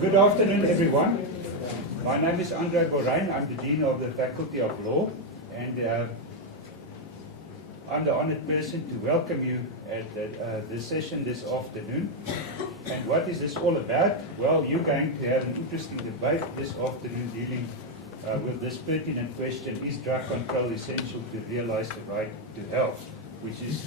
Good afternoon, everyone. My name is Andre Borein. I'm the Dean of the Faculty of Law, and I'm the honored person to welcome you at this session this afternoon. And what is this all about? Well, you're going to have an interesting debate this afternoon dealing with this pertinent question: is drug control essential to realize the right to health? Which is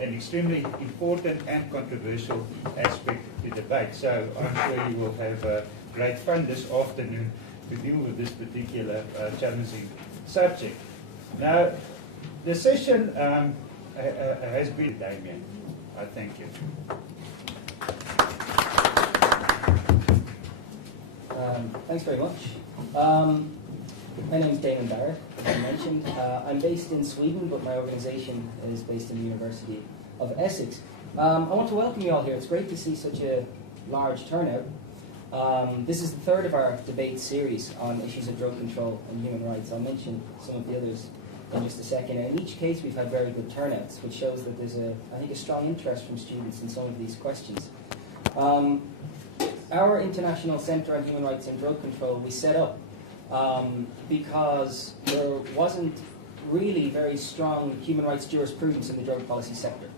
an extremely important and controversial aspect to debate. So I'm sure you will have great fun this afternoon to deal with this particular challenging subject. Now, the session has been Damien. I thank you. Thanks very much. My name is Damon Barrett, as I mentioned. I'm based in Sweden, but my organisation is based in the University of Essex. I want to welcome you all here. It's great to see such a large turnout. This is the third of our debate series on issues of drug control and human rights. I'll mention some of the others in just a second. And in each case, we've had very good turnouts, which shows that there's, I think, a strong interest from students in some of these questions. Our International Centre on Human Rights and Drug Control, we set up because there wasn't really very strong human rights jurisprudence in the drug policy sector.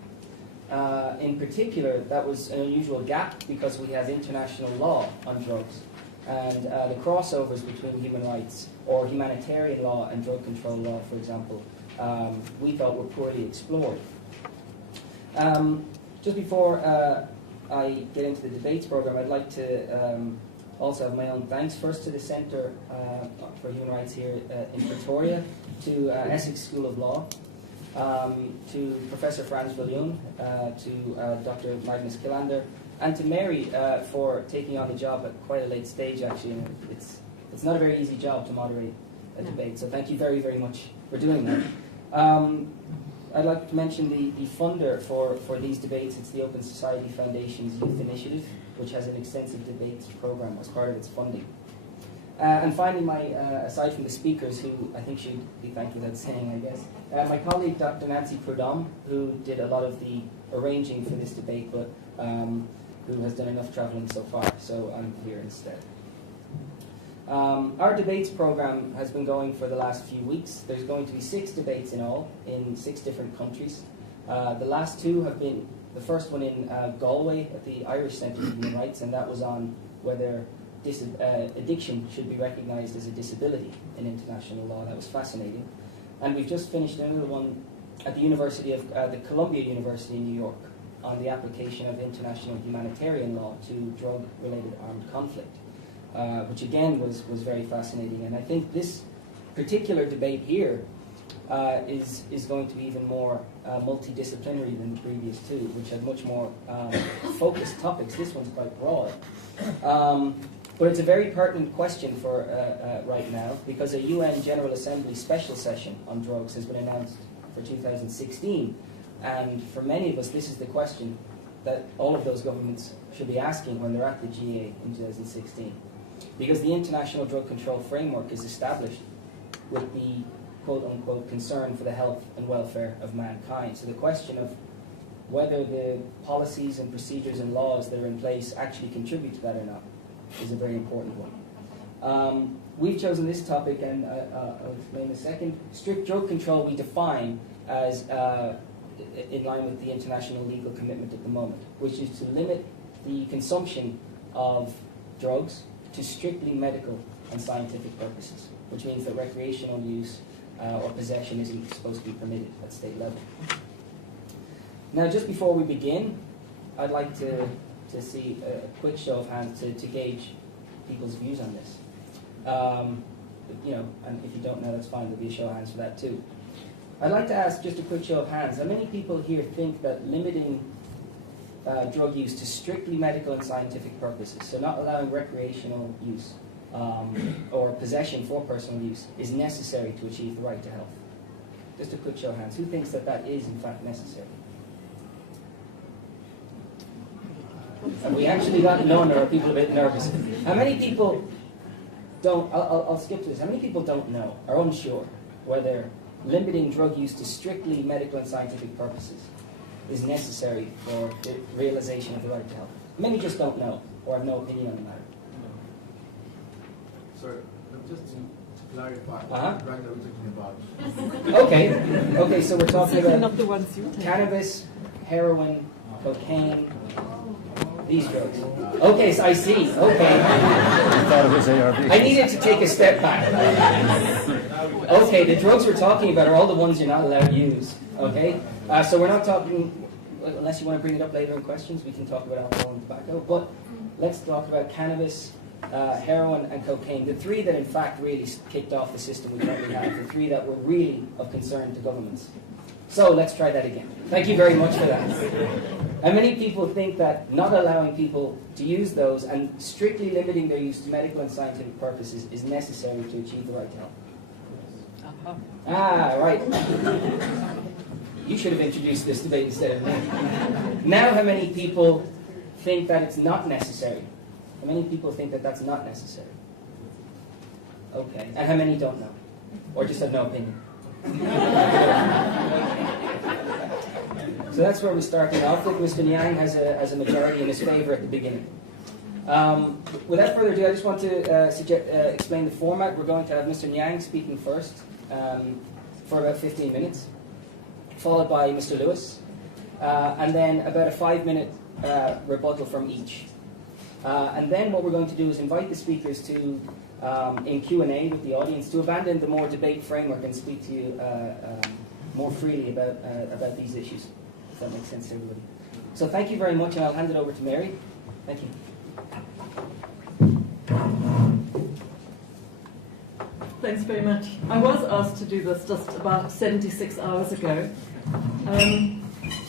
In particular, that was an unusual gap because we have international law on drugs, and the crossovers between human rights or humanitarian law and drug control law, for example, we felt were poorly explored. Just before I get into the debates program, I'd like to also have my own thanks first to the Centre for Human Rights here in Pretoria, to Essex School of Law, to Professor Frans Viljoen, to Dr. Magnus Kilander, and to Mary for taking on the job at quite a late stage, actually. And it's not a very easy job to moderate a debate, so thank you very, very much for doing that. I'd like to mention the funder for these debates. It's the Open Society Foundation's Youth Initiative, which has an extensive debates program as part of its funding. And finally, aside from the speakers, who I think should be thanked without saying, I guess, my colleague, Dr. Nancy Prudhomme, who did a lot of the arranging for this debate, but who has done enough traveling so far, so I'm here instead. Our debates program has been going for the last few weeks. There's going to be 6 debates in all, in 6 different countries. The last 2 have been, the first one in Galway at the Irish Centre for Human Rights, and that was on whether addiction should be recognised as a disability in international law. That was fascinating. And we've just finished another one at the University of the Columbia University in New York on the application of international humanitarian law to drug-related armed conflict, which again was very fascinating. And I think this particular debate here is going to be even more multidisciplinary than the previous 2, which had much more focused topics. This one's quite broad. But it's a very pertinent question for right now, because a UN General Assembly special session on drugs has been announced for 2016. And for many of us, this is the question that all of those governments should be asking when they're at the GA in 2016. Because the international drug control framework is established with the quote-unquote concern for the health and welfare of mankind. So the question of whether the policies and procedures and laws that are in place actually contribute to that or not is a very important one. We've chosen this topic, and I'll explain in a second. Strict drug control we define as in line with the international legal commitment at the moment, which is to limit the consumption of drugs to strictly medical and scientific purposes, which means that recreational use or possession isn't supposed to be permitted at state level. Now, just before we begin, I'd like to see a quick show of hands to gauge people's views on this. You know, and if you don't know, that's fine. There'll be a show of hands for that too. I'd like to ask just a quick show of hands. How many people here think that limiting drug use to strictly medical and scientific purposes, so not allowing recreational use or possession for personal use, is necessary to achieve the right to health? Just a quick show of hands. Who thinks that that is, in fact, necessary? Have we actually got none, or are people a bit nervous? How many people don't, I'll skip to this, how many people don't know, are unsure whether limiting drug use to strictly medical and scientific purposes is necessary for the realization of the right to health? Many just don't know or have no opinion on the matter. Sorry, just to clarify, Uh-huh. what drug are we talking about? Okay, so we're talking Certainly about not the ones you take. cannabis, heroin, cocaine, these drugs. Okay, so I see. Okay. I thought it was ARV. I needed to take a step back. Okay, the drugs we're talking about are all the ones you're not allowed to use. Okay? So we're not talking, unless you want to bring it up later in questions, we can talk about alcohol and tobacco. But let's talk about cannabis, heroin, and cocaine. The three that in fact really kicked off the system we currently have. The three that were really of concern to governments. So let's try that again. Thank you very much for that. And many people think that not allowing people to use those and strictly limiting their use to medical and scientific purposes is necessary to achieve the right to health. Ah, right. You should have introduced this debate instead of me. Now, how many people think that it's not necessary? How many people think that that's not necessary? Okay. And how many don't know? Or just have no opinion? So that's where we're starting off with. Mr. Niang has a majority in his favor at the beginning. Without further ado, I just want to explain the format. We're going to have Mr. Niang speaking first for about 15 minutes, followed by Mr. Lewis, and then about a 5-minute rebuttal from each. And then what we're going to do is invite the speakers to, in Q&A with the audience, to abandon the more debate framework and speak to you more freely about these issues, if that makes sense to everybody. So thank you very much, and I'll hand it over to Mary. Thank you. Thanks very much. I was asked to do this just about 76 hours ago. And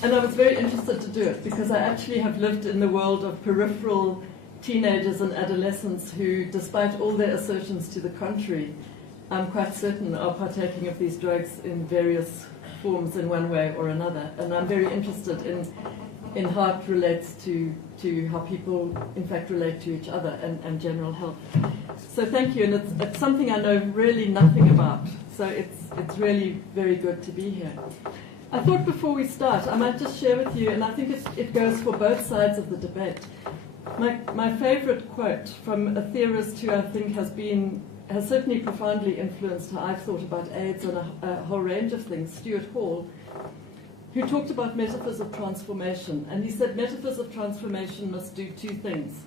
I was very interested to do it because I actually have lived in the world of peripheral teenagers and adolescents who, despite all their assertions to the contrary, I'm quite certain are partaking of these drugs in various forms in one way or another. And I'm very interested in how it relates to how people, in fact, relate to each other and general health. So thank you, and it's something I know really nothing about. So it's really very good to be here. I thought before we start, I might just share with you, and I think it goes for both sides of the debate. My favorite quote from a theorist who I think has certainly profoundly influenced how I've thought about AIDS and a whole range of things, Stuart Hall, who talked about metaphors of transformation. And he said metaphors of transformation must do two things.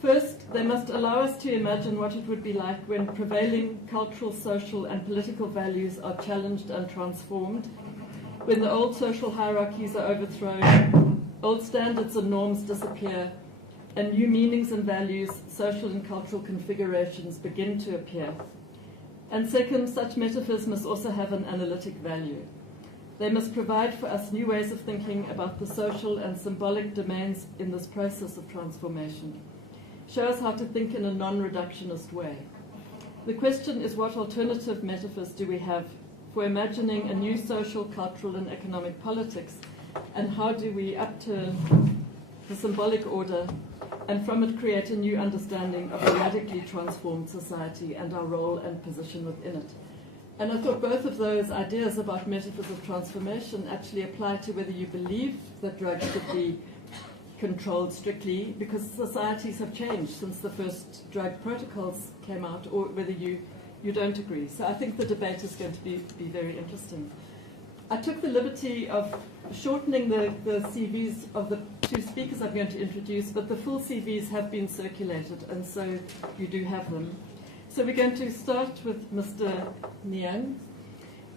First, they must allow us to imagine what it would be like when prevailing cultural, social, and political values are challenged and transformed, when the old social hierarchies are overthrown, old standards and norms disappear, and new meanings and values, social and cultural configurations begin to appear. And second, such metaphors must also have an analytic value. They must provide for us new ways of thinking about the social and symbolic domains in this process of transformation. Show us how to think in a non-reductionist way. The question is, what alternative metaphors do we have for imagining a new social, cultural, and economic politics, and how do we upturn the symbolic order and from it create a new understanding of a radically transformed society and our role and position within it. And I thought both of those ideas about metaphors of transformation actually apply to whether you believe that drugs should be controlled strictly because societies have changed since the first drug protocols came out, or whether you don't agree. So I think the debate is going to be very interesting. I took the liberty of shortening the CVs of the two speakers I'm going to introduce, but the full CVs have been circulated, and so you do have them. So we're going to start with Mr. Niang,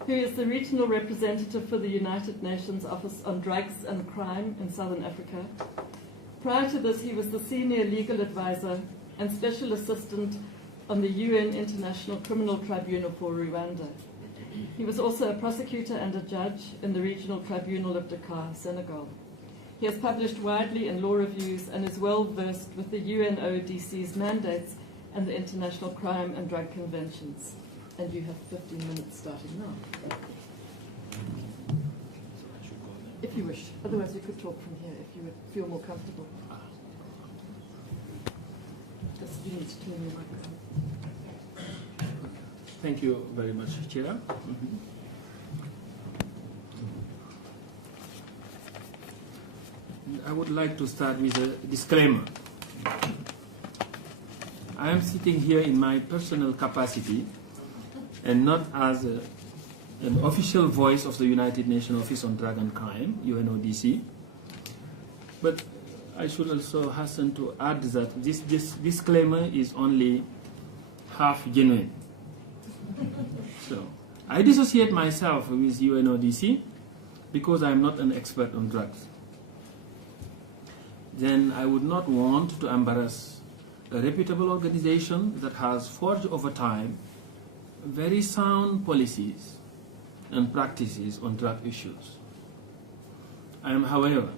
who is the regional representative for the United Nations Office on Drugs and Crime in Southern Africa. Prior to this, he was the senior legal advisor and special assistant on the UN International Criminal Tribunal for Rwanda. He was also a prosecutor and a judge in the Regional Tribunal of Dakar, Senegal. He has published widely in law reviews and is well versed with the UNODC's mandates and the International Crime and Drug Conventions. And you have 15 minutes starting now. If you wish. Otherwise, you could talk from here if you would feel more comfortable. Just you need to turn your microphone. Thank you very much, Chair. I would like to start with a disclaimer. I am sitting here in my personal capacity and not as an official voice of the United Nations Office on Drug and Crime, UNODC. But I should also hasten to add that this disclaimer is only half genuine. So, I dissociate myself with UNODC because I am not an expert on drugs. Then I would not want to embarrass a reputable organization that has forged over time very sound policies and practices on drug issues. I am, however,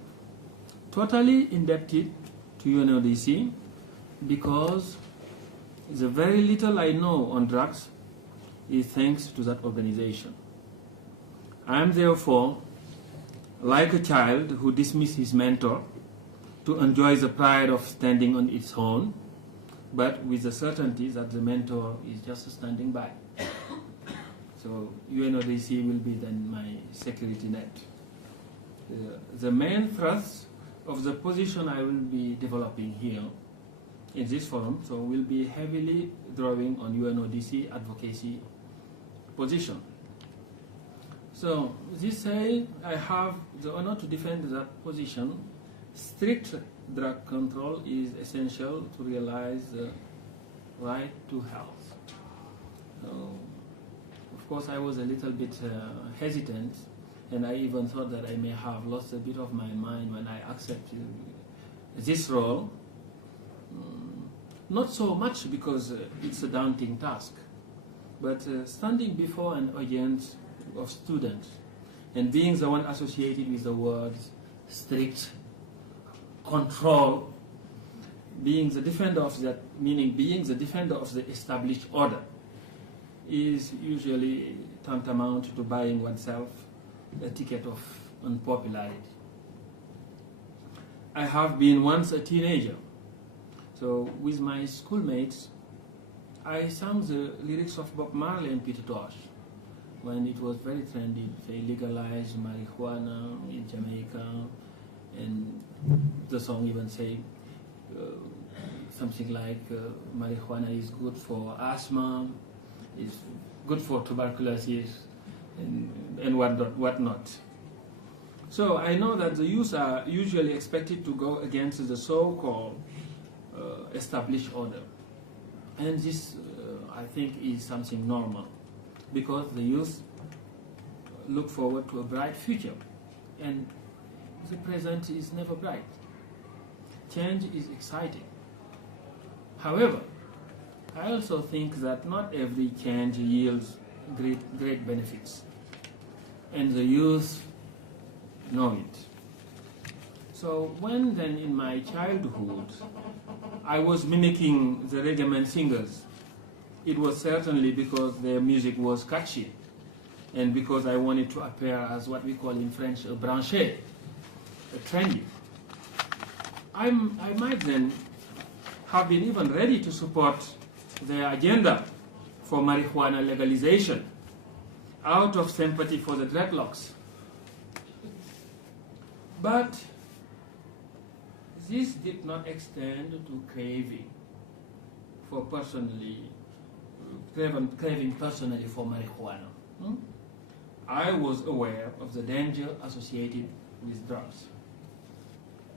totally indebted to UNODC because the very little I know on drugs is thanks to that organization. I am therefore like a child who dismisses his mentor to enjoy the pride of standing on its own, but with the certainty that the mentor is just standing by. So UNODC will be then my security net. The main thrust of the position I will be developing here in this forum, so will be heavily drawing on UNODC advocacy position. So this say I have the honor to defend that position. Strict drug control is essential to realize the right to health. Of course, I was a little bit hesitant, and I even thought that I may have lost a bit of my mind when I accepted this role. Not so much because it's a daunting task, but standing before an audience of students and being the one associated with the words strict control, being the defender of that, meaning being the defender of the established order, is usually tantamount to buying oneself a ticket of unpopularity. I have been once a teenager, so with my schoolmates, I sang the lyrics of Bob Marley and Peter Tosh when it was very trendy. They legalized marijuana in Jamaica, and the song even say something like marijuana is good for asthma, is good for tuberculosis, and whatnot. So I know that the youth are usually expected to go against the so-called established order. And this, I think, is something normal, because the youth look forward to a bright future, and the present is never bright. Change is exciting. However, I also think that not every change yields great benefits, and the youth know it. So when then in my childhood I was mimicking the reggae singers, it was certainly because their music was catchy and because I wanted to appear as what we call in French a branché, a trendy. I might then have been even ready to support their agenda for marijuana legalization out of sympathy for the dreadlocks. But this did not extend to craving personally for marijuana. I was aware of the danger associated with drugs,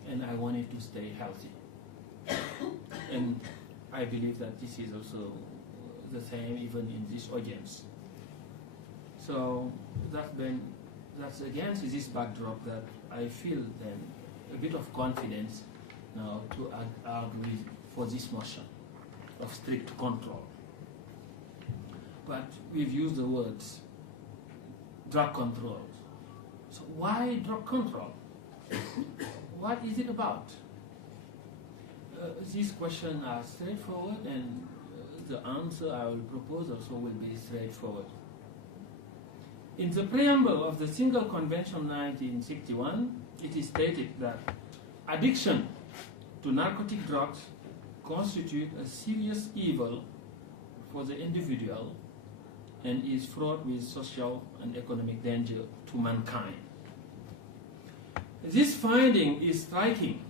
and I wanted to stay healthy. And I believe that this is also the same even in this audience. So that's against this backdrop that I feel then a bit of confidence now to argue for this motion of strict control. But we've used the words drug control. So why drug control? What is it about? These questions are straightforward, and the answer I will propose also will be straightforward. In the preamble of the Single Convention 1961, it is stated that addiction to narcotic drugs constitutes a serious evil for the individual and is fraught with social and economic danger to mankind. This finding is striking,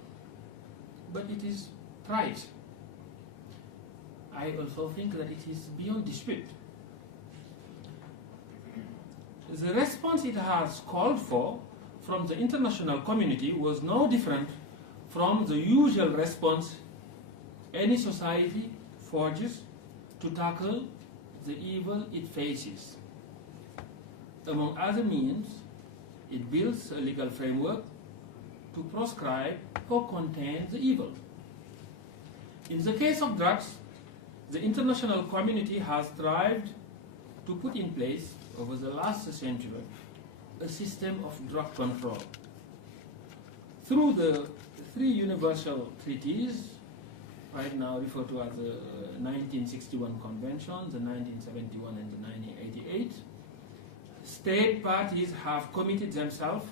but it is trite. I also think that it is beyond dispute. The response it has called for from the international community was no different from the usual response any society forges to tackle the evil it faces. Among other means, it builds a legal framework to proscribe or contain the evil. In the case of drugs, the international community has strived to put in place over the last century a system of drug control. Through the three universal treaties, right now referred to as the 1961 Convention, the 1971 and the 1988, state parties have committed themselves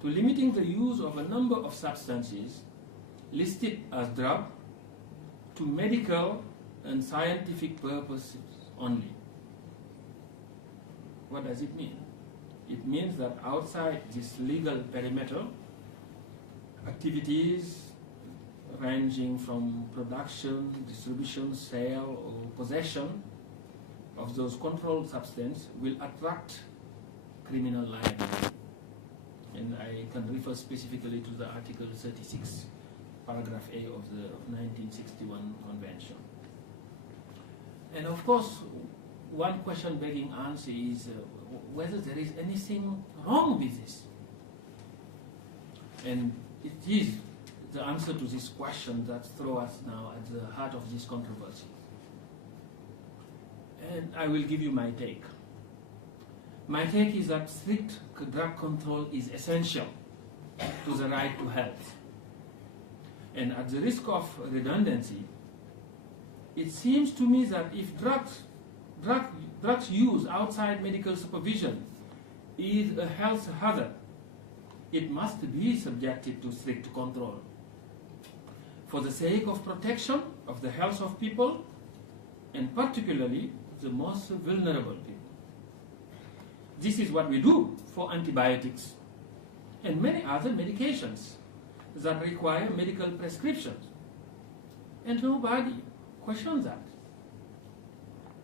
to limiting the use of a number of substances listed as drug to medical and scientific purposes only. What does it mean? It means that outside this legal perimeter, activities ranging from production, distribution, sale, or possession of those controlled substances will attract criminal liability. And I can refer specifically to the Article 36, paragraph A of the 1961 Convention. And of course, one question begging answer is whether there is anything wrong with this. And it is the answer to this question that throws us now at the heart of this controversy. And I will give you my take. My take is that strict drug control is essential to the right to health. And at the risk of redundancy, it seems to me that if drugs use outside medical supervision is a health hazard, it must be subjected to strict control for the sake of protection of the health of people, and particularly the most vulnerable people. This is what we do for antibiotics and many other medications that require medical prescriptions. And nobody questions that.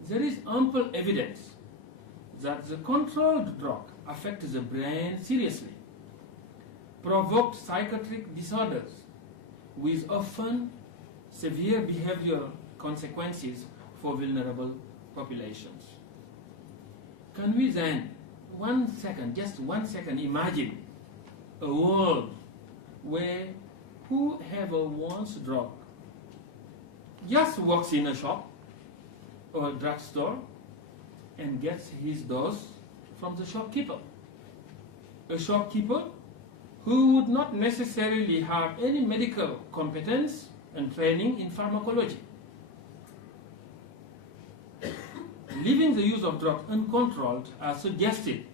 There is ample evidence that the controlled drug affects the brain seriously, provoked psychiatric disorders with often severe behavioral consequences for vulnerable populations. Can we then, just 1 second, imagine a world where whoever wants drug just walks in a shop or a drugstore and gets his dose from the shopkeeper? A shopkeeper who would not necessarily have any medical competence and training in pharmacology. Leaving the use of drugs uncontrolled as suggested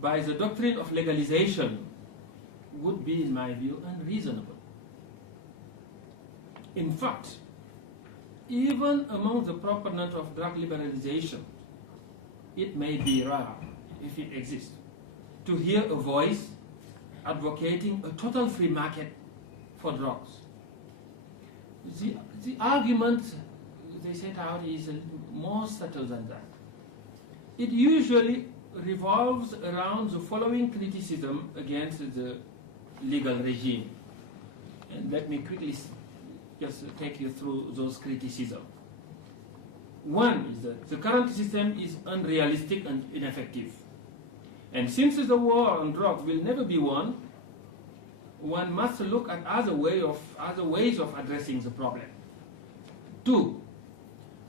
by the doctrine of legalization would be, in my view, unreasonable. In fact, even among the proponents of drug liberalization, it may be rare, if it exists, to hear a voice advocating a total free market for drugs. The argument they set out is more subtle than that. It usually revolves around the following criticism against the legal regime. And let me quickly just take you through those criticisms. One is that the current system is unrealistic and ineffective. And since the war on drugs will never be won, one must look at other ways of addressing the problem. Two,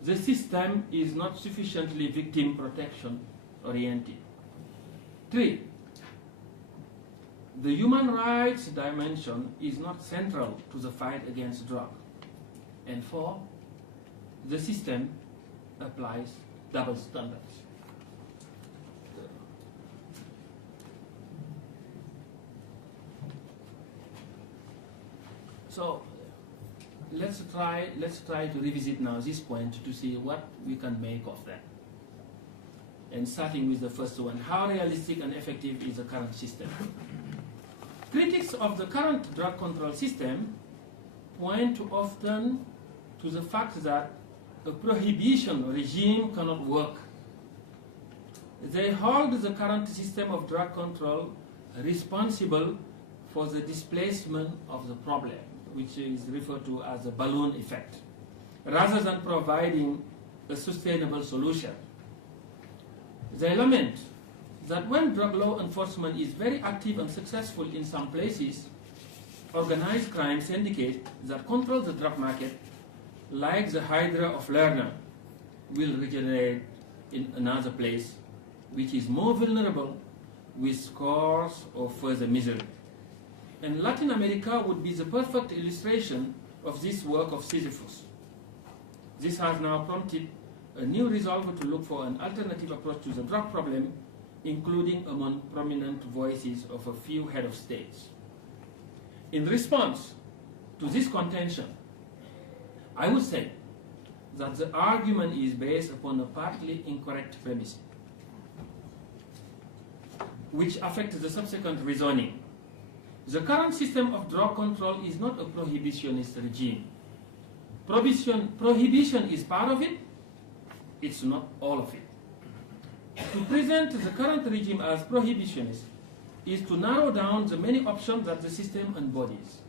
the system is not sufficiently victim protection oriented. Three, the human rights dimension is not central to the fight against drugs. And four, the system applies double standards. So let's try to revisit now this point to see what we can make of that. And starting with the first one, how realistic and effective is the current system? Critics of the current drug control system point often to the fact that a prohibition regime cannot work. They hold the current system of drug control responsible for the displacement of the problem, which is referred to as a balloon effect, rather than providing a sustainable solution. They lament that when drug law enforcement is very active and successful in some places, organized crime syndicates that control the drug market, like the Hydra of Lerna, will regenerate in another place, which is more vulnerable, with scores of further misery. And Latin America would be the perfect illustration of this work of Sisyphus. This has now prompted a new resolve to look for an alternative approach to the drug problem, including among prominent voices of a few head of states. In response to this contention, I would say that the argument is based upon a partly incorrect premise, which affects the subsequent reasoning. The current system of drug control is not a prohibitionist regime. Prohibition is part of it, it's not all of it. To present the current regime as prohibitionist is to narrow down the many options that the system embodies.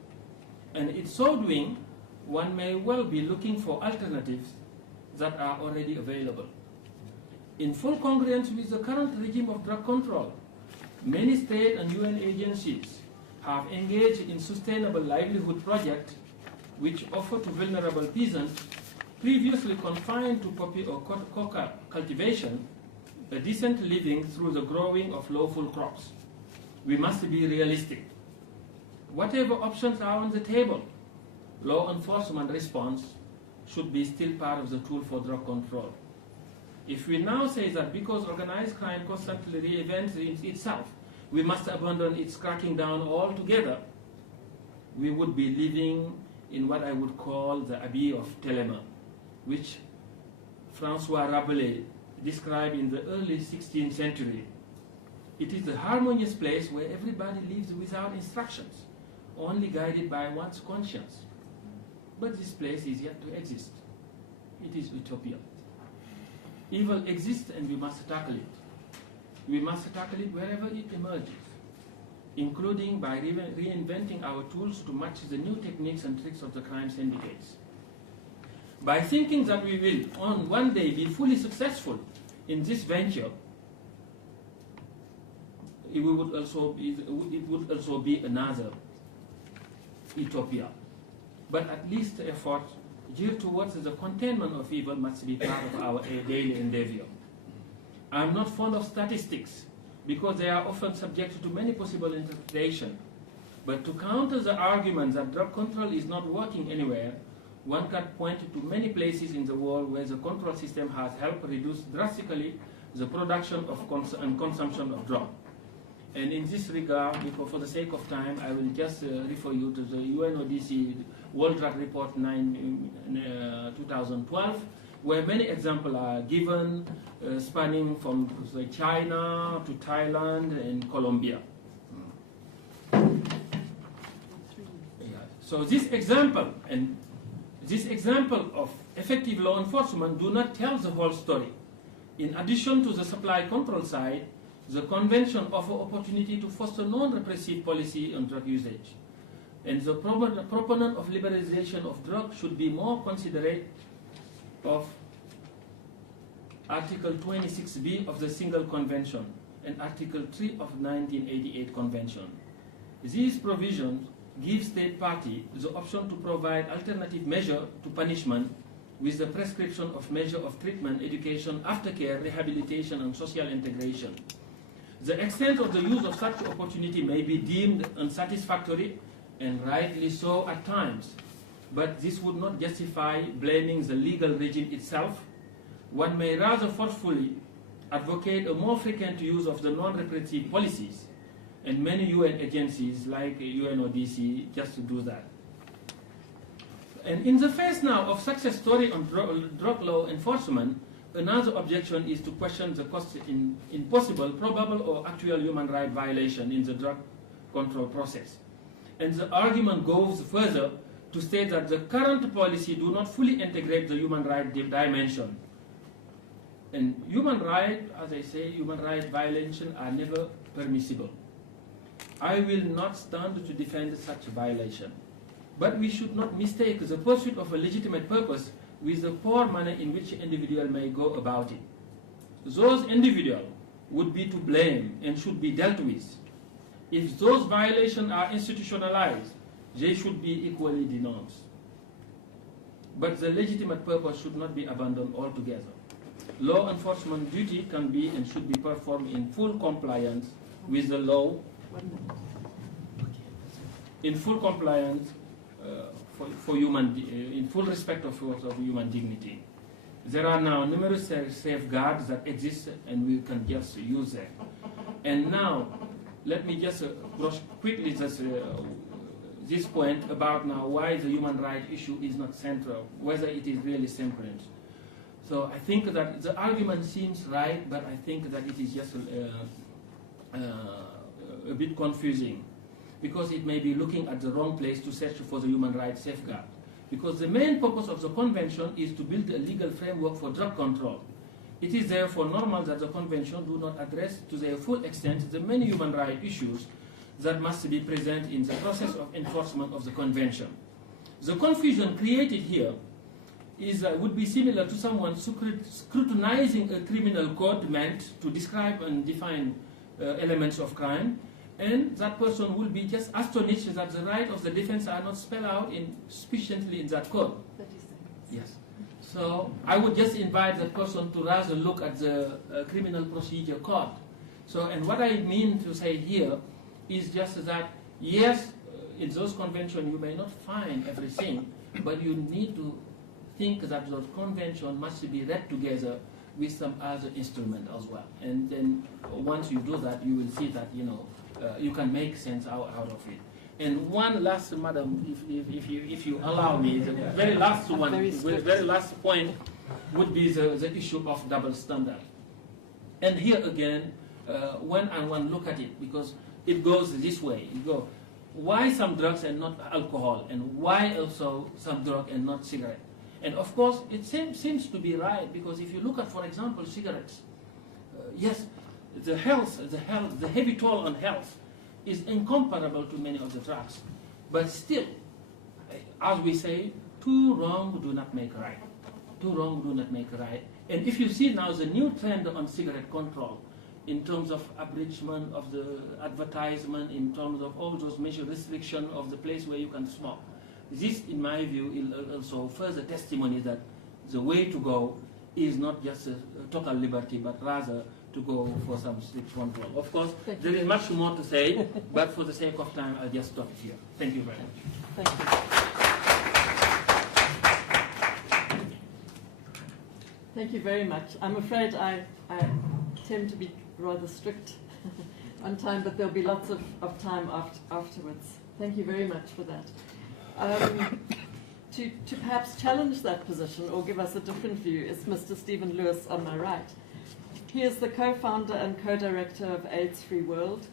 And in so doing, one may well be looking for alternatives that are already available. In full congruence with the current regime of drug control, many state and UN agencies have engaged in sustainable livelihood projects which offer to vulnerable peasants previously confined to poppy or coca cultivation a decent living through the growing of lawful crops. We must be realistic. Whatever options are on the table, law enforcement response should be still part of the tool for drug control. If we now say that because organized crime constantly reinvents itself, we must abandon its cracking down altogether, we would be living in what I would call the abbey of Télémaque, which François Rabelais described in the early 16th century. It is the harmonious place where everybody lives without instructions, only guided by one's conscience. But this place is yet to exist. It is utopia. Evil exists and we must tackle it. We must tackle it wherever it emerges, including by reinventing our tools to match the new techniques and tricks of the crime syndicates. By thinking that we will on one day be fully successful in this venture, it would also be another utopia. But at least the effort geared towards the containment of evil must be part of our daily endeavor. I'm not fond of statistics because they are often subject to many possible interpretations. But to counter the argument that drug control is not working anywhere, one can point to many places in the world where the control system has helped reduce drastically the production of and consumption of drugs. And in this regard, for the sake of time, I will just refer you to the UNODC World Drug Report 2012, where many examples are given, spanning from China to Thailand and Colombia. So this example of effective law enforcement do not tell the whole story. In addition to the supply control side, the convention offers opportunity to foster non-repressive policy on drug usage. And the proponent of liberalization of drugs should be more considerate of Article 26B of the Single Convention and Article 3 of 1988 Convention. These provisions give state parties the option to provide alternative measure to punishment with the prescription of measure of treatment, education, aftercare, rehabilitation, and social integration. The extent of the use of such opportunity may be deemed unsatisfactory, and rightly so at times, but this would not justify blaming the legal regime itself. One may rather forcefully advocate a more frequent use of the non-repressive policies, and many UN agencies like UNODC just to do that. And in the face now of success story on drug law enforcement, another objection is to question the cost in possible, probable, or actual human rights violation in the drug control process. And the argument goes further to state that the current policy do not fully integrate the human right dimension. And human right, as I say, human right violations are never permissible. I will not stand to defend such violation. But we should not mistake the pursuit of a legitimate purpose with the poor manner in which an individual may go about it. Those individuals would be to blame and should be dealt with. If those violations are institutionalized, they should be equally denounced. But the legitimate purpose should not be abandoned altogether. Law enforcement duty can be and should be performed in full compliance with the law, in full compliance in full respect of human dignity. There are now numerous safeguards that exist, and we can just use them. And now, let me just brush quickly this point about now why the human rights issue is not central, whether it is really central. So I think that the argument seems right, but I think that it is just a bit confusing, because it may be looking at the wrong place to search for the human rights safeguard. Because the main purpose of the convention is to build a legal framework for drug control. It is therefore normal that the convention do not address to their full extent the many human rights issues that must be present in the process of enforcement of the convention. The confusion created here would be similar to someone scrutinizing a criminal code meant to describe and define elements of crime, and that person will be just astonished that the right of the defense are not spelled out sufficiently in that code. 30 seconds. Yes. So I would just invite that person to rather look at the criminal procedure code. So, and what I mean to say here is just that, yes, in those conventions you may not find everything, but you need to think that those conventions must be read together with some other instrument as well. And then once you do that, you will see that, you can make sense out of it. And one last, madam, if you allow me, the very last one, very last point would be the issue of double standard. And here again, when one look at it, because it goes this way, you go, why some drugs and not alcohol, and why also some drug and not cigarette? And of course, it seems to be right, because if you look at, for example, cigarettes, yes, the heavy toll on health is incomparable to many of the drugs. But still, as we say, too wrong do not make right. Too wrong do not make right. And if you see now the new trend on cigarette control, in terms of abridgment of the advertisement, in terms of all those measure restriction of the place where you can smoke, this, in my view, is also further testimony that the way to go is not just a total liberty, but rather to go for some strict control. Of course, there is much more to say, but for the sake of time, I'll just stop here. Thank you very much. Thank you. Thank you very much. I'm afraid I tend to be rather strict on time, but there'll be lots of time afterwards. Thank you very much for that. To perhaps challenge that position or give us a different view is Mr. Stephen Lewis on my right. He is the co-founder and co-director of AIDS Free World.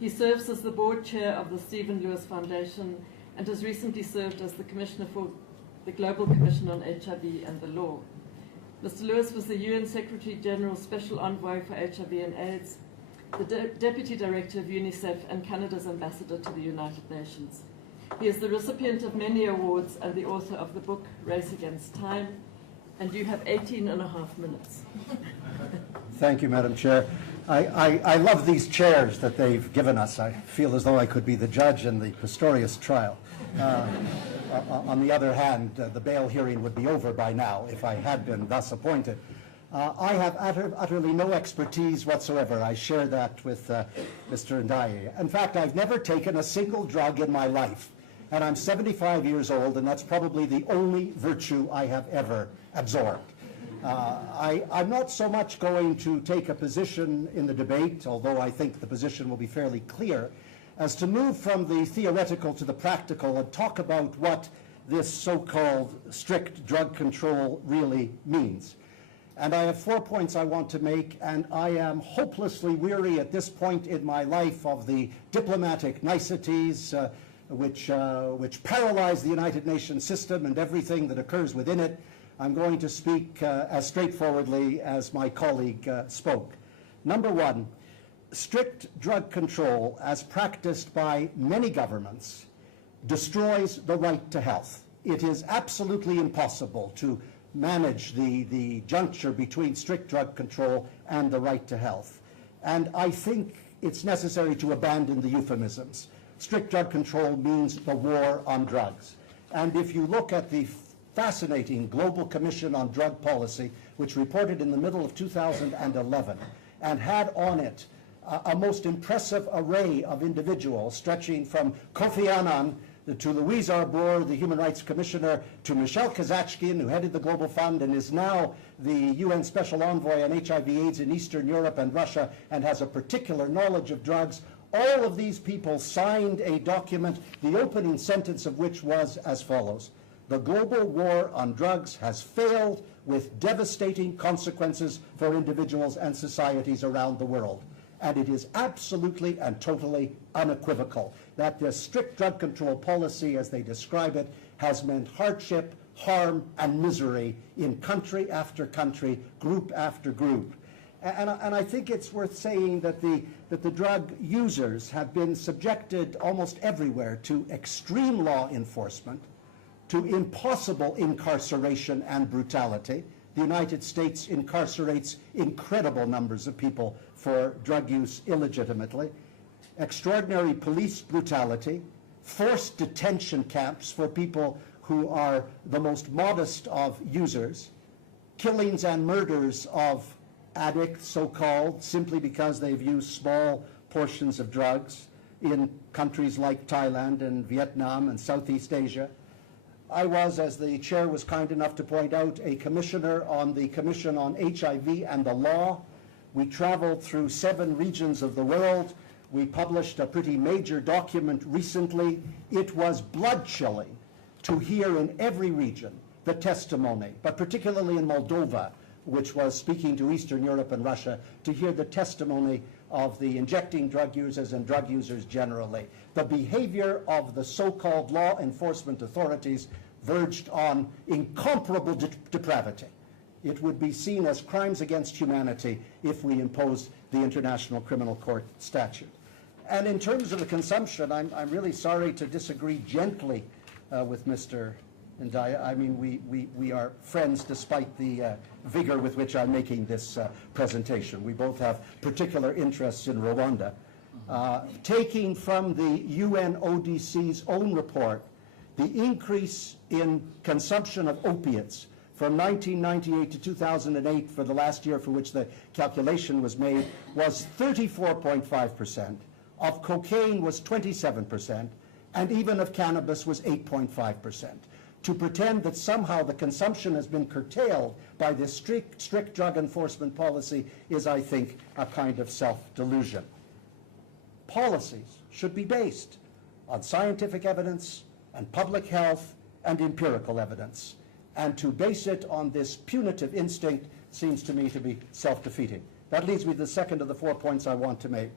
He serves as the board chair of the Stephen Lewis Foundation and has recently served as the commissioner for the Global Commission on HIV and the Law. Mr. Lewis was the UN Secretary General Special Envoy for HIV and AIDS, the Deputy Director of UNICEF and Canada's Ambassador to the United Nations. He is the recipient of many awards and the author of the book Race Against Time, and you have 18 and a half minutes. Thank you, Madam Chair. I love these chairs that they've given us. I feel as though I could be the judge in the Pistorius trial. On the other hand, the bail hearing would be over by now if I had been thus appointed. I have utterly no expertise whatsoever. I share that with Mr. Ndiaye. In fact, I've never taken a single drug in my life, and I'm 75 years old, and that's probably the only virtue I have ever absorbed. I'm not so much going to take a position in the debate, although I think the position will be fairly clear, as to move from the theoretical to the practical and talk about what this so-called strict drug control really means. And I have 4 points I want to make, and I am hopelessly weary at this point in my life of the diplomatic niceties which paralyze the United Nations system and everything that occurs within it. I'm going to speak as straightforwardly as my colleague spoke. Number one, strict drug control, as practiced by many governments, destroys the right to health. It is absolutely impossible to manage the juncture between strict drug control and the right to health. And I think it's necessary to abandon the euphemisms. Strict drug control means the war on drugs. And if you look at the fascinating Global Commission on Drug Policy, which reported in the middle of 2011, and had on it a most impressive array of individuals, stretching from Kofi Annan to Louise Arbour, the Human Rights Commissioner, to Michel Kazatchkine, who headed the Global Fund and is now the UN Special Envoy on HIV/AIDS in Eastern Europe and Russia and has a particular knowledge of drugs. All of these people signed a document, the opening sentence of which was as follows: "The global war on drugs has failed with devastating consequences for individuals and societies around the world." And it is absolutely and totally unequivocal that the strict drug control policy, as they describe it, has meant hardship, harm, and misery in country after country, group after group. And I think it's worth saying that the drug users have been subjected almost everywhere to extreme law enforcement, to impossible incarceration and brutality. The United States incarcerates incredible numbers of people for drug use illegitimately, extraordinary police brutality, forced detention camps for people who are the most modest of users, killings and murders of addicts, so-called, simply because they've used small portions of drugs in countries like Thailand and Vietnam and Southeast Asia. I was, as the chair was kind enough to point out, a commissioner on the Commission on HIV and the Law. We traveled through 7 regions of the world. We published a pretty major document recently. It was blood-chilling to hear in every region the testimony, but particularly in Moldova, which was speaking to Eastern Europe and Russia, to hear the testimony of the injecting drug users and drug users generally. The behavior of the so-called law enforcement authorities verged on incomparable depravity. It would be seen as crimes against humanity if we imposed the International Criminal Court statute. And in terms of the consumption, I'm really sorry to disagree gently with Mr. Ndaya. I mean, we are friends despite the vigor with which I'm making this presentation. We both have particular interests in Rwanda. Taking from the UNODC's own report, the increase in consumption of opiates from 1998 to 2008, for the last year for which the calculation was made, was 34.5%. Of cocaine was 27%, and even of cannabis was 8.5%. To pretend that somehow the consumption has been curtailed by this strict drug enforcement policy is, I think, a kind of self-delusion. Policies should be based on scientific evidence and public health and empirical evidence. And to base it on this punitive instinct seems to me to be self-defeating. That leads me to the second of the 4 points I want to make.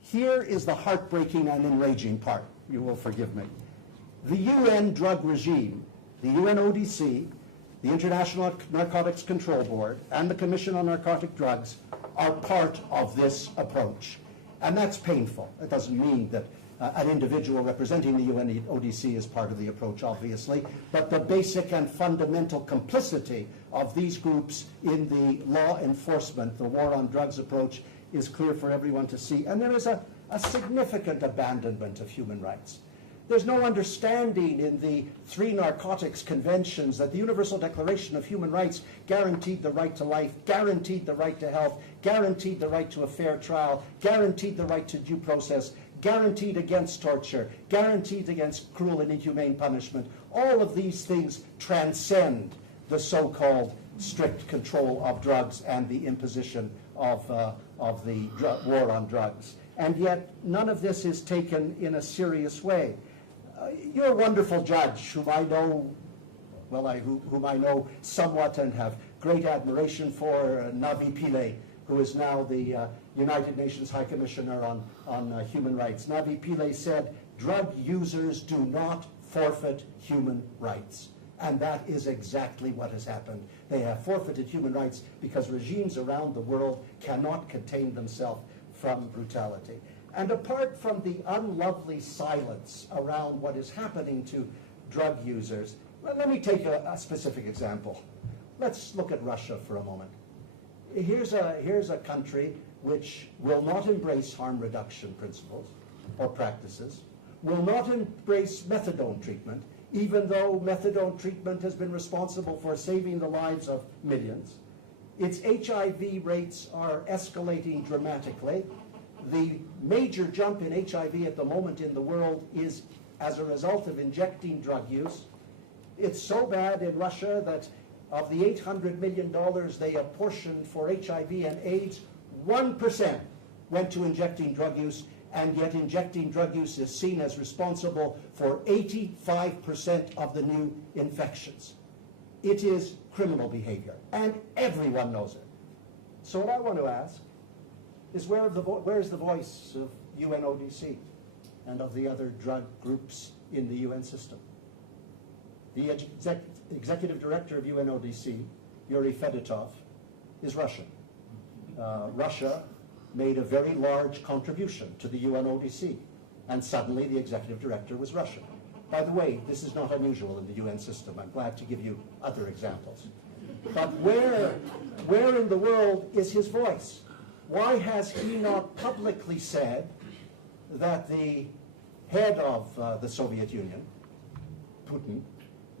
Here is the heartbreaking and enraging part. You will forgive me. The UN drug regime, the UNODC, the International Narcotics Control Board, and the Commission on Narcotic Drugs are part of this approach. And that's painful. It doesn't mean that an individual representing the UNODC is part of the approach, obviously, but the basic and fundamental complicity of these groups in the law enforcement, the war on drugs approach, is clear for everyone to see. And there is a significant abandonment of human rights. There's no understanding in the 3 narcotics conventions that the Universal Declaration of Human Rights guaranteed the right to life, guaranteed the right to health, guaranteed the right to a fair trial, guaranteed the right to due process, guaranteed against torture, guaranteed against cruel and inhumane punishment. All of these things transcend the so-called strict control of drugs and the imposition of the war on drugs. And yet none of this is taken in a serious way. You're a wonderful judge whom I know whom I know somewhat and have great admiration for, Navi Pillay, who is now the United Nations High Commissioner on Human Rights. Navi Pillay said, drug users do not forfeit human rights. And that is exactly what has happened. They have forfeited human rights because regimes around the world cannot contain themselves from brutality. And apart from the unlovely silence around what is happening to drug users, let me take a specific example. Let's look at Russia for a moment. Here's a country which will not embrace harm reduction principles or practices, will not embrace methadone treatment, even though methadone treatment has been responsible for saving the lives of millions. Its HIV rates are escalating dramatically. The major jump in HIV at the moment in the world is as a result of injecting drug use. It's so bad in Russia that of the $800 million they apportioned for HIV and AIDS, 1% went to injecting drug use, and yet injecting drug use is seen as responsible for 85% of the new infections. It is criminal behavior, and everyone knows it. So what I want to ask is where is the voice of UNODC and of the other drug groups in the UN system? The executive director of UNODC, Yuri Fedotov, is Russian. Russia made a very large contribution to the UNODC, and suddenly the executive director was Russian. By the way, this is not unusual in the UN system. I'm glad to give you other examples. But where in the world is his voice? Why has he not publicly said that the head of the Soviet Union, Putin,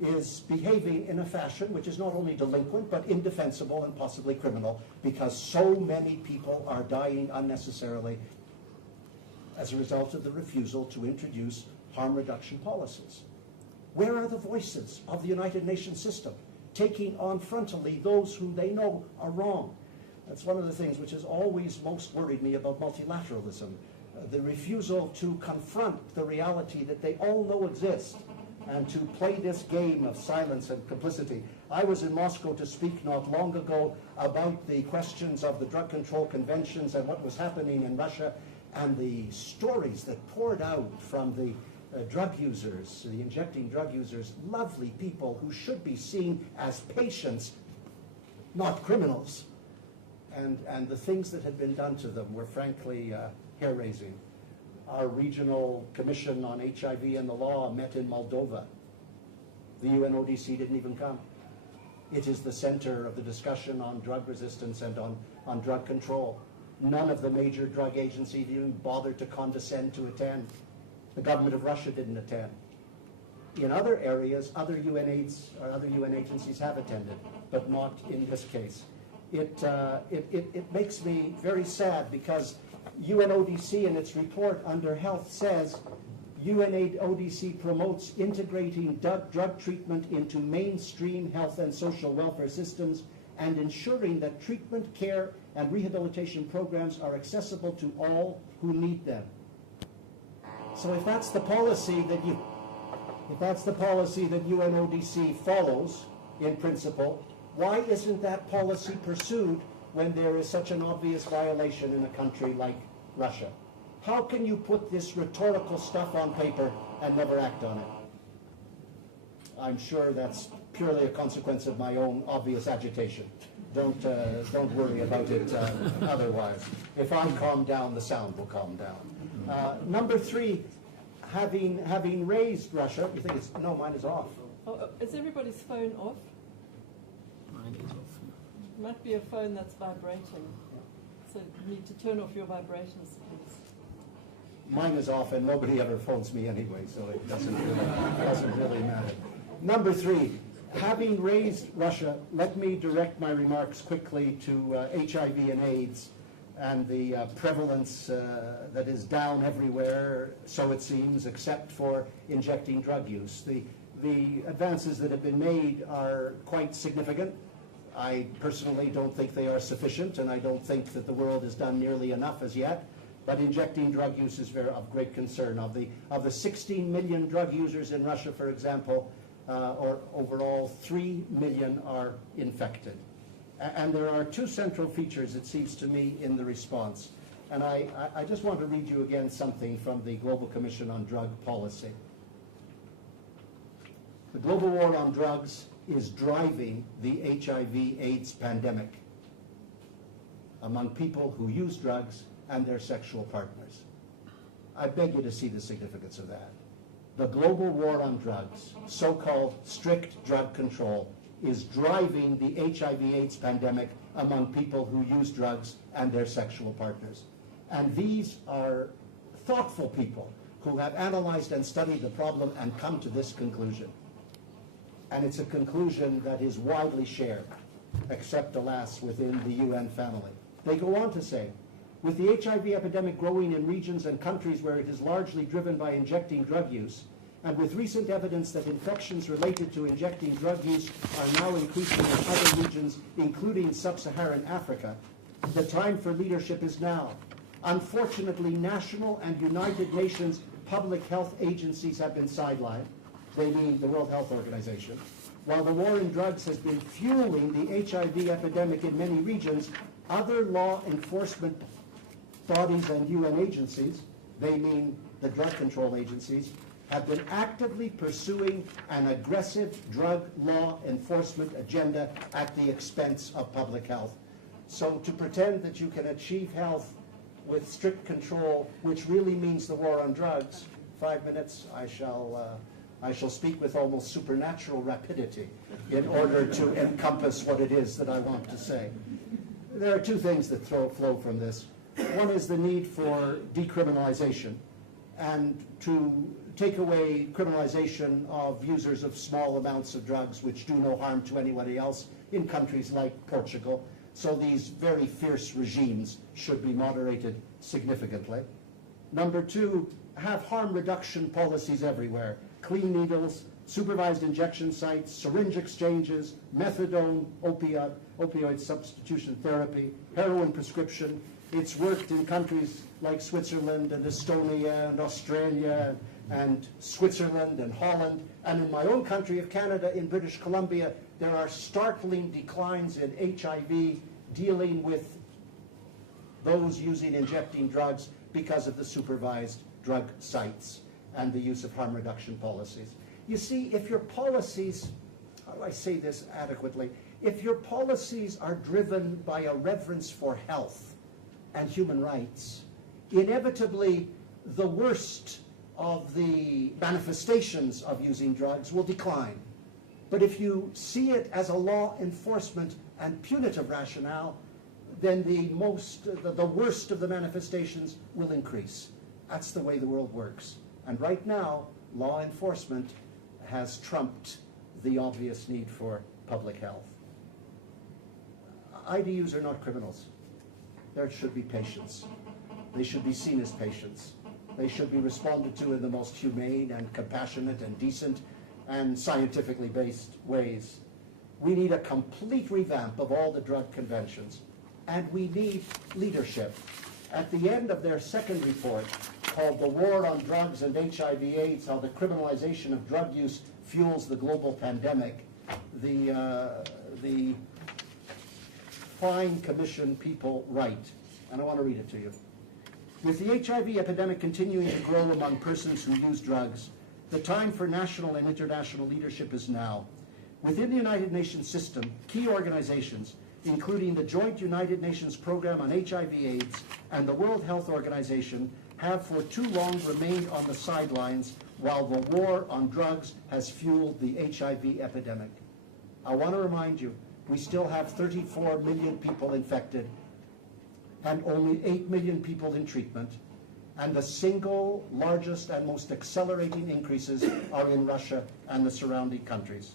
is behaving in a fashion which is not only delinquent but indefensible and possibly criminal, because so many people are dying unnecessarily as a result of the refusal to introduce harm reduction policies? Where are the voices of the United Nations system taking on frontally those who they know are wrong? That's one of the things which has always most worried me about multilateralism, the refusal to confront the reality that they all know exists, and to play this game of silence and complicity. I was in Moscow to speak not long ago about the questions of the drug control conventions and what was happening in Russia, and the stories that poured out from the drug users, the injecting drug users, lovely people who should be seen as patients, not criminals. And the things that had been done to them were frankly hair-raising. Our regional commission on HIV and the law met in Moldova. The UNODC didn't even come. It is the center of the discussion on drug resistance and on drug control. None of the major drug agencies even bothered to condescend to attend. The government of Russia didn't attend. In other areas, other UN agencies have attended, but not in this case. It makes me very sad, because UNODC in its report under health says UNODC promotes integrating drug treatment into mainstream health and social welfare systems and ensuring that treatment, care, and rehabilitation programs are accessible to all who need them. So if that's the policy that UNODC follows in principle, why isn't that policy pursued when there is such an obvious violation in a country like Russia? How can you put this rhetorical stuff on paper and never act on it? I'm sure that's purely a consequence of my own obvious agitation. Don't worry about it otherwise. If I calm down, the sound will calm down. Number three, having raised Russia, you think it's, no, mine is off. Oh, is everybody's phone off? Mine is off. It might be a phone that's vibrating. So you need to turn off your vibrations, please. Mine is off, and nobody ever phones me anyway, so it doesn't really matter. Number three, having raised Russia, let me direct my remarks quickly to HIV and AIDS and the prevalence that is down everywhere, so it seems, except for injecting drug use. The advances that have been made are quite significant. I personally don't think they are sufficient, and I don't think that the world has done nearly enough as yet. But injecting drug use is of great concern. Of the 16 million drug users in Russia, for example, or overall 3 million are infected. And there are two central features, it seems to me, in the response. And I just want to read you again something from the Global Commission on Drug Policy. The global war on drugs is driving the HIV/AIDS pandemic among people who use drugs and their sexual partners. I beg you to see the significance of that. The global war on drugs, so-called strict drug control, is driving the HIV/AIDS pandemic among people who use drugs and their sexual partners. And these are thoughtful people who have analyzed and studied the problem and come to this conclusion. And it's a conclusion that is widely shared, except, alas, within the UN family. They go on to say, with the HIV epidemic growing in regions and countries where it is largely driven by injecting drug use, and with recent evidence that infections related to injecting drug use are now increasing in other regions, including sub-Saharan Africa, the time for leadership is now. Unfortunately, national and United Nations public health agencies have been sidelined. They mean the World Health Organization. While the war in drugs has been fueling the HIV epidemic in many regions, other law enforcement bodies and UN agencies, they mean the drug control agencies, have been actively pursuing an aggressive drug law enforcement agenda at the expense of public health. So to pretend that you can achieve health with strict control, which really means the war on drugs, 5 minutes, I shall speak with almost supernatural rapidity in order to encompass what it is that I want to say. There are two things that flow from this. One is the need for decriminalization and to take away criminalization of users of small amounts of drugs which do no harm to anybody else in countries like Portugal. So these very fierce regimes should be moderated significantly. Number two, have harm reduction policies everywhere. Clean needles, supervised injection sites, syringe exchanges, methadone, opioid substitution therapy, heroin prescription. It's worked in countries like Switzerland and Estonia and Australia and Switzerland and Holland. And in my own country of Canada, in British Columbia, there are startling declines in HIV dealing with those injecting drugs because of the supervised drug sites and the use of harm reduction policies. You see, if your policies, how do I say this adequately, if your policies are driven by a reverence for health and human rights, inevitably the worst of the manifestations of using drugs will decline. But if you see it as a law enforcement and punitive rationale, then the worst of the manifestations will increase. That's the way the world works. And right now, law enforcement has trumped the obvious need for public health. IDUs are not criminals. There should be patients. They should be seen as patients. They should be responded to in the most humane and compassionate and decent and scientifically based ways. We need a complete revamp of all the drug conventions, and we need leadership. At the end of their second report, called The War on Drugs and HIV/AIDS, How the Criminalization of Drug Use Fuels the Global Pandemic, the fine commission people write, and I want to read it to you. With the HIV epidemic continuing to grow among persons who use drugs, the time for national and international leadership is now. Within the United Nations system, key organizations, including the Joint United Nations Program on HIV/AIDS and the World Health Organization, have for too long remained on the sidelines while the war on drugs has fueled the HIV epidemic. I want to remind you, we still have 34 million people infected and only 8 million people in treatment, and the single largest and most accelerating increases are in Russia and the surrounding countries.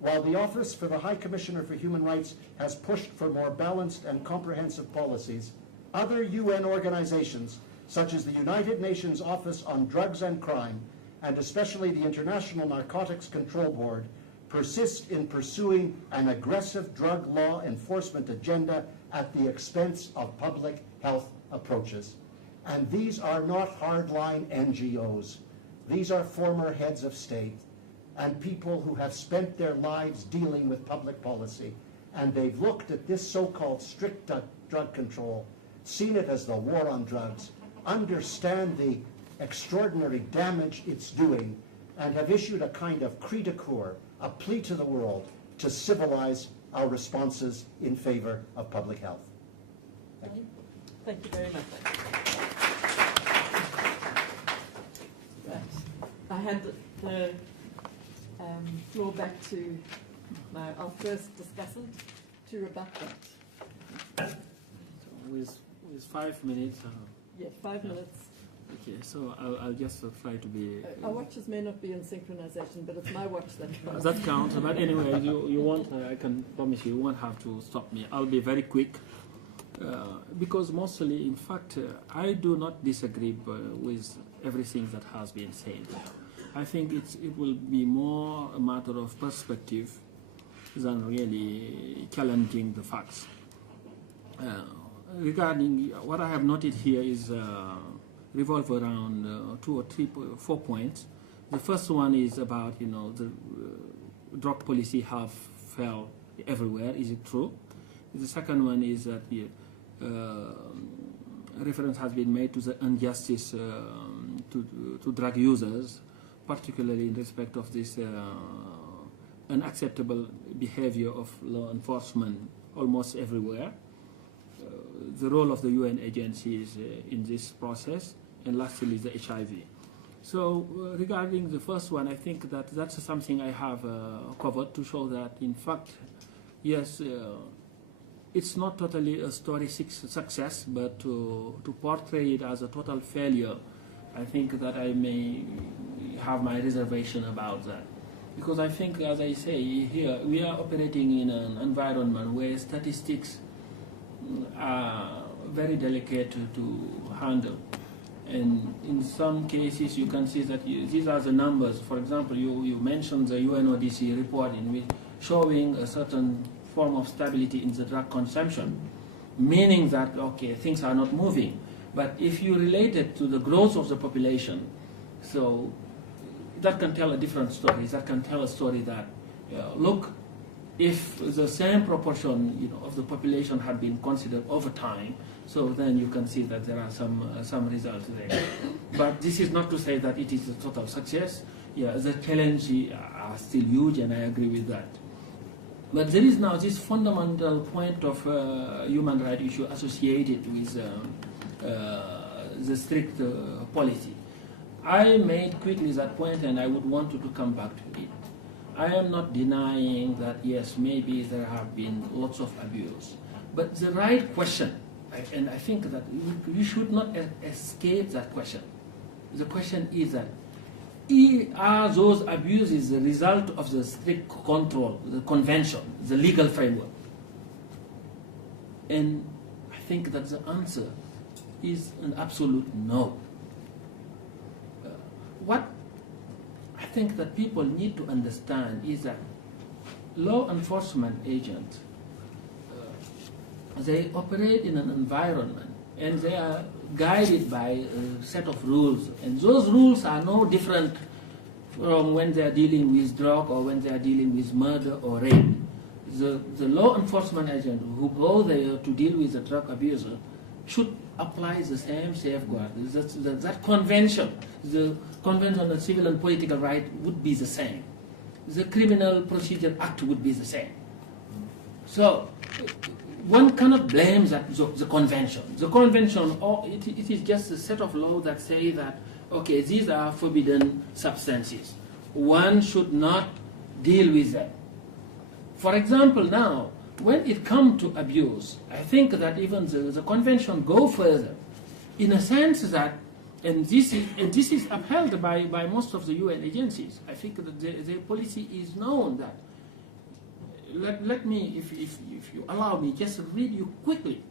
While the Office for the High Commissioner for Human Rights has pushed for more balanced and comprehensive policies, other UN organizations, such as the United Nations Office on Drugs and Crime, and especially the International Narcotics Control Board, persist in pursuing an aggressive drug law enforcement agenda at the expense of public health approaches. And these are not hardline NGOs. These are former heads of state. and people who have spent their lives dealing with public policy, and they've looked at this so-called strict drug control, seen it as the war on drugs, understand the extraordinary damage it's doing, and have issued a kind of cri de coeur, a plea to the world to civilize our responses in favor of public health. Thank you. Thank you very much. I hand the floor back to our first discussant to rebut that. So with 5 minutes. Yeah, 5 minutes. Okay, so I'll just try to be. Our watches may not be in synchronization, but it's my watch that counts. That counts. But anyway, you won't. I can promise you won't have to stop me. I'll be very quick. Because mostly, in fact, I do not disagree with everything that has been said. I think it will be more a matter of perspective than really challenging the facts. Regarding what I have noted here is revolve around 2 or 3, 4 points. The first one is about the drug policy have failed everywhere. Is it true? The second one is that reference has been made to the injustice to drug users, particularly in respect of this unacceptable behavior of law enforcement almost everywhere. The role of the UN agencies in this process, and lastly the HIV. So regarding the first one, I think that that's something I have covered to show that in fact, yes, it's not totally a story success, but to portray it as a total failure, I think that I may have my reservation about that. Because I think, as I say here, we are operating in an environment where statistics are very delicate to handle. And in some cases, you can see that these are the numbers. For example, you mentioned the UNODC report in which showing a certain form of stability in the drug consumption, meaning that, okay, things are not moving. But if you relate it to the growth of the population, so that can tell a different story. That can tell a story that, look, if the same proportion of the population had been considered over time, so then you can see that there are some results there. But this is not to say that it is a total success. Yeah, the challenges are still huge, and I agree with that. But there is now this fundamental point of human rights issue associated with the strict policy. I made quickly that point, and I would want to come back to it. I am not denying that, yes, maybe there have been lots of abuse. But the right question, and I think that we should not escape that question. The question is that, are those abuses the result of the strict control, the convention, the legal framework? And I think that the answer is an absolute no. What I think that people need to understand is that law enforcement agents, they operate in an environment and they are guided by a set of rules. And those rules are no different from when they are dealing with drug or when they are dealing with murder or rape. The law enforcement agent who go there to deal with a drug abuser should apply the same safeguard. That convention, the Convention on Civil and Political Rights would be the same. The Criminal Procedure Act would be the same. So one cannot blame the convention. The convention, it is just a set of laws that say that, okay, these are forbidden substances. One should not deal with them. For example, now, when it comes to abuse, I think that even the convention go further, in a sense that, and this is upheld by most of the UN agencies. I think that their policy is known that. Let me, if you allow me, just read you quickly,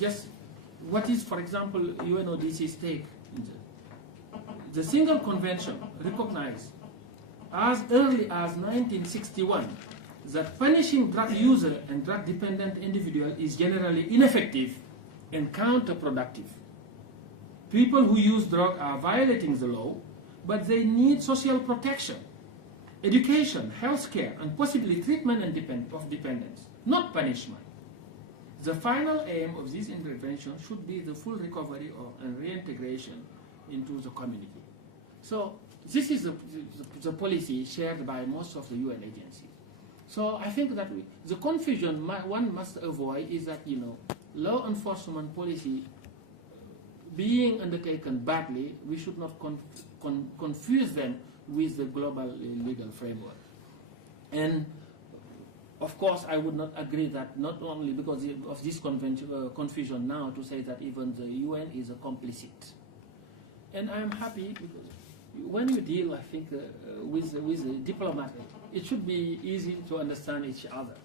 just what is, for example, UNODC's take. The single convention recognized as early as 1961 that punishing drug user and drug dependent individual is generally ineffective and counterproductive. People who use drug are violating the law, but they need social protection. education, healthcare, and possibly treatment and of dependence, not punishment. The final aim of this intervention should be the full recovery and reintegration into the community. So this is the policy shared by most of the UN agencies. So I think that the confusion one must avoid is that, law enforcement policy being undertaken badly, we should not confuse them with the global legal framework. And of course, I would not agree that not only because of this confusion now to say that even the UN is a complicit. And I'm happy because when you deal, I think, with the diplomat, it should be easy to understand each other.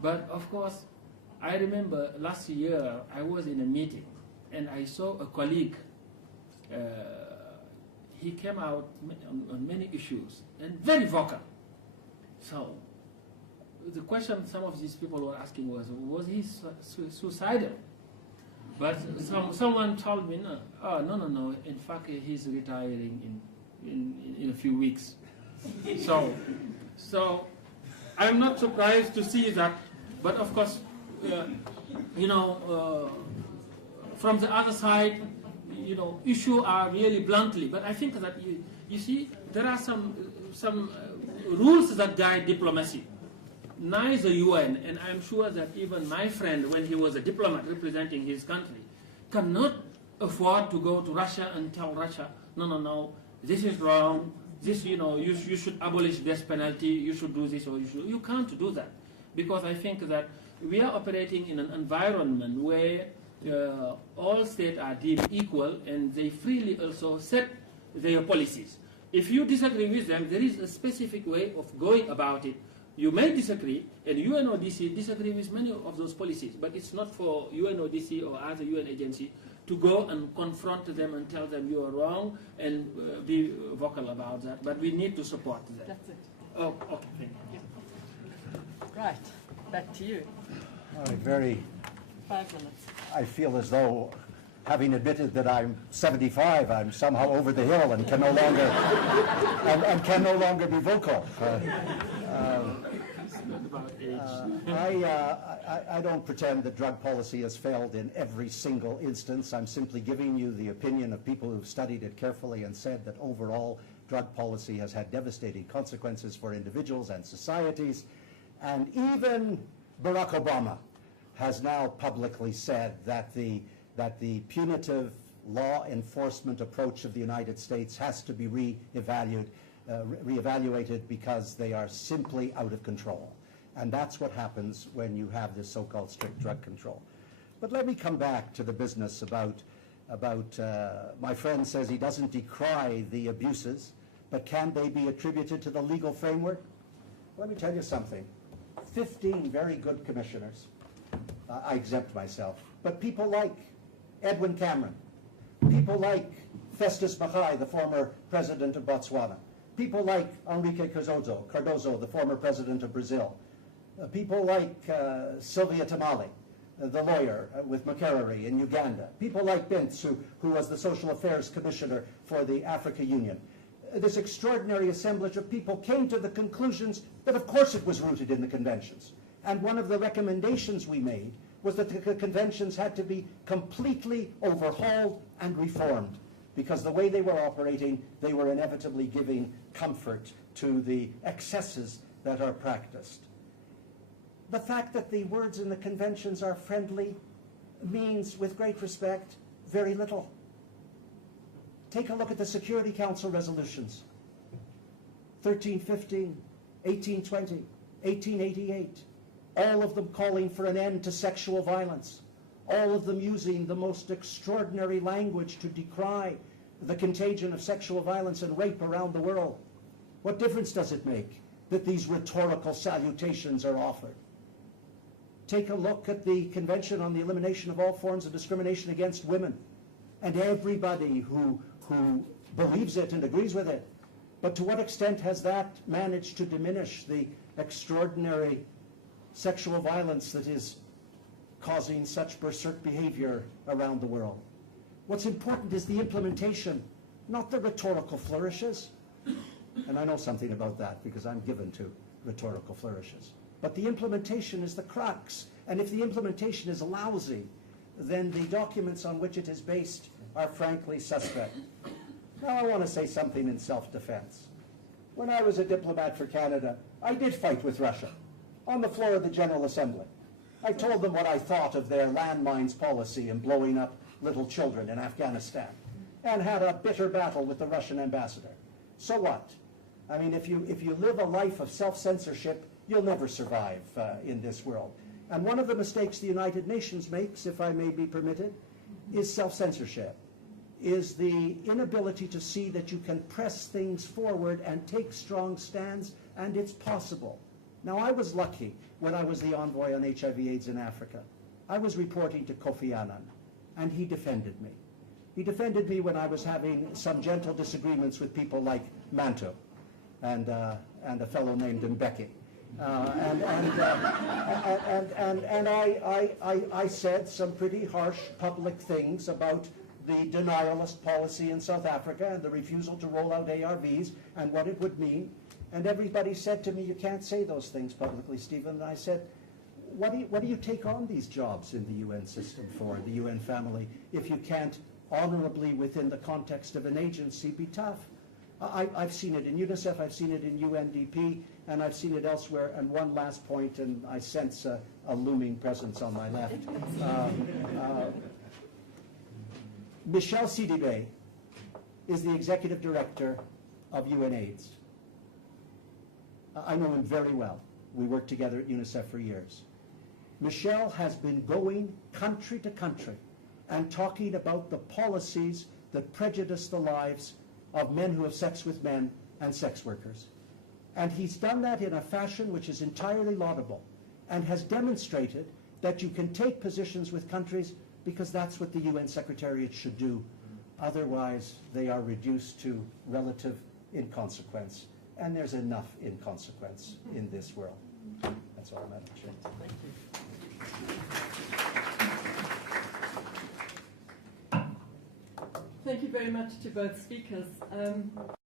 But of course, I remember last year I was in a meeting and I saw a colleague. He came out on many issues and very vocal. So the question some of these people were asking was he suicidal? But someone told me, no. Oh, no. In fact, he's retiring in a few weeks. So I'm not surprised to see that. But of course, from the other side, issues are really bluntly. But I think that you see, there are some rules that guide diplomacy. Neither UN, and I'm sure that even my friend, when he was a diplomat representing his country, cannot afford to go to Russia and tell Russia, no, this is wrong, this, you should abolish death penalty, you should do this, or you can't do that. Because I think that we are operating in an environment where all states are deemed equal and they freely also set their policies. If you disagree with them, there is a specific way of going about it. You may disagree, and UNODC disagree with many of those policies, but it's not for UNODC or other UN agency to go and confront them and tell them you are wrong and be vocal about that. But we need to support them. That's it. Oh, okay, thank you. Right, back to you. All right, 5 minutes. I feel as though, having admitted that I'm 75, I'm somehow over the hill and can no longer and can no longer be vocal. I don't pretend that drug policy has failed in every single instance. I'm simply giving you the opinion of people who've studied it carefully and said that overall drug policy has had devastating consequences for individuals and societies. And even Barack Obama has now publicly said that the punitive law enforcement approach of the United States has to be reevaluated because they are simply out of control. And that's what happens when you have this so-called strict drug control. But let me come back to the business about my friend says he doesn't decry the abuses, but can they be attributed to the legal framework? Let me tell you something. 15 very good commissioners. I exempt myself. But people like Edwin Cameron, people like Festus Machai, the former president of Botswana, people like Enrique Cardozo, the former president of Brazil, people like Sylvia Tamale, the lawyer with Makerere in Uganda, people like Bintz, who was the social affairs commissioner for the Africa Union. This extraordinary assemblage of people came to the conclusions that of course it was rooted in the conventions. And one of the recommendations we made was that the conventions had to be completely overhauled and reformed, because the way they were operating, they were inevitably giving comfort to the excesses that are practiced. The fact that the words in the conventions are friendly means, with great respect, very little. Take a look at the Security Council resolutions. 1315, 1820, 1888. All of them calling for an end to sexual violence. All of them using the most extraordinary language to decry the contagion of sexual violence and rape around the world. What difference does it make that these rhetorical salutations are offered? Take a look at the Convention on the Elimination of All Forms of Discrimination Against Women, and everybody who believes it and agrees with it. But to what extent has that managed to diminish the extraordinary sexual violence that is causing such berserk behavior around the world? What's important is the implementation, not the rhetorical flourishes. And I know something about that because I'm given to rhetorical flourishes. But the implementation is the crux. And if the implementation is lousy, then the documents on which it is based are frankly suspect. Now I want to say something in self-defense. When I was a diplomat for Canada, I did fight with Russia on the floor of the General Assembly. I told them what I thought of their landmines policy in blowing up little children in Afghanistan, and had a bitter battle with the Russian ambassador. So what? I mean, if you live a life of self-censorship, you'll never survive in this world. And one of the mistakes the United Nations makes, if I may be permitted, is self-censorship, is the inability to see that you can press things forward and take strong stands, and it's possible. Now, I was lucky when I was the envoy on HIV/AIDS in Africa. I was reporting to Kofi Annan, and he defended me. He defended me when I was having some gentle disagreements with people like Manto and a fellow named Mbeki. And I said some pretty harsh public things about the denialist policy in South Africa and the refusal to roll out ARVs and what it would mean. And everybody said to me, you can't say those things publicly, Stephen. And I said, what do you take on these jobs in the UN system for, the UN family, if you can't honorably, within the context of an agency, be tough? I've seen it in UNICEF, I've seen it in UNDP, and I've seen it elsewhere. And one last point, and I sense a looming presence on my left. Michel Sidibé is the executive director of UNAIDS. I know him very well. We worked together at UNICEF for years. Michel has been going country to country and talking about the policies that prejudice the lives of men who have sex with men and sex workers. And he's done that in a fashion which is entirely laudable and has demonstrated that you can take positions with countries because that's what the UN Secretariat should do. Otherwise, they are reduced to relative inconsequence. And there's enough inconsequence in this world. That's all, Madam Chair. Thank you very much to both speakers.